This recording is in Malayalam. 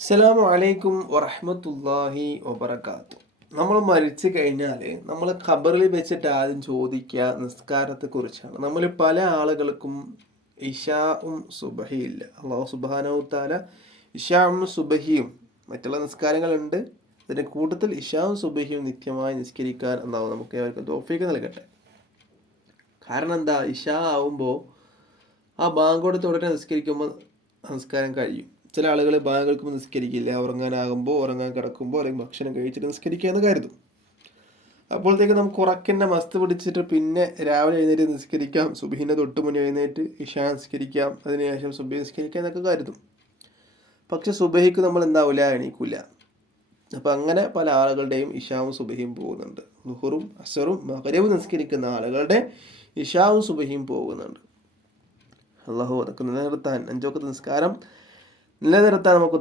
അസ്സലാമു അലൈക്കും വറഹ്മത്തുള്ളാഹി വബറകാതുഹു. നമ്മൾ മരിച്ചു കഴിഞ്ഞാൽ നമ്മൾ ഖബറിൽ വെച്ചിട്ട് ആദ്യം ചോദിക്കുക നിസ്കാരത്തെക്കുറിച്ചാണ്. നമ്മൾ പല ആളുകൾക്കും ഇശാഉം സുബഹിയും ഇല്ല. അല്ലാഹു സുബ്ഹാനഹു തആല ഇശാഉം സുബഹിയും മറ്റുള്ള നിസ്കാരങ്ങളുണ്ട്. ഇതിൻ്റെ കൂട്ടത്തിൽ ഇശാഉം സുബഹിയും നിത്യമായി നിസ്കരിക്കാൻ അല്ലാഹു നമുക്ക് ഏവർക്കും തൗഫീഖ് നൽകട്ടെ. കാരണം എന്താ, ഇശാ ആവുമ്പോൾ ആ ബാങ്ക് കൊടുത്ത് ഉടനെ നിസ്കരിക്കുമ്പോൾ നിസ്കാരം കഴിയും. ചില ആളുകൾ ബാങ്ക് കേൾക്കുമ്പോൾ നിസ്കരിക്കില്ല, ഉറങ്ങാനാകുമ്പോൾ, ഉറങ്ങാൻ കിടക്കുമ്പോൾ, അല്ലെങ്കിൽ ഭക്ഷണം കഴിച്ചിട്ട് നിസ്കരിക്കുക എന്ന് കരുതും. അപ്പോഴത്തേക്ക് നമുക്ക് ഉറക്കിൻ്റെ മസ്ത് പിടിച്ചിട്ട് പിന്നെ രാവിലെ എഴുന്നേറ്റ് നിസ്കരിക്കാം, സുബഹിൻ്റെ തൊട്ട് മുന്നേ എഴുന്നേറ്റ് ഇശാ നിസ്കരിക്കാം, അതിനുശേഷം സുബഹി നിസ്കരിക്കാം എന്നൊക്കെ കരുതും. പക്ഷെ സുബഹിക്ക് നമ്മൾ എന്താവില്ല, എണീക്കില്ല. അപ്പം അങ്ങനെ പല ആളുകളുടെയും ഇശാവും സുബഹിയും പോകുന്നുണ്ട്. ളുഹറും അസറും മഗ്‌രിബും നിസ്കരിക്കുന്ന ആളുകളുടെ ഇശാവും സുബഹിയും പോകുന്നുണ്ട്. അല്ലാഹു അതൊക്കെ നിലനിർത്താൻ, 5 വഖ്ത് നിസ്കാരം നിലനിർത്താൻ നമുക്ക്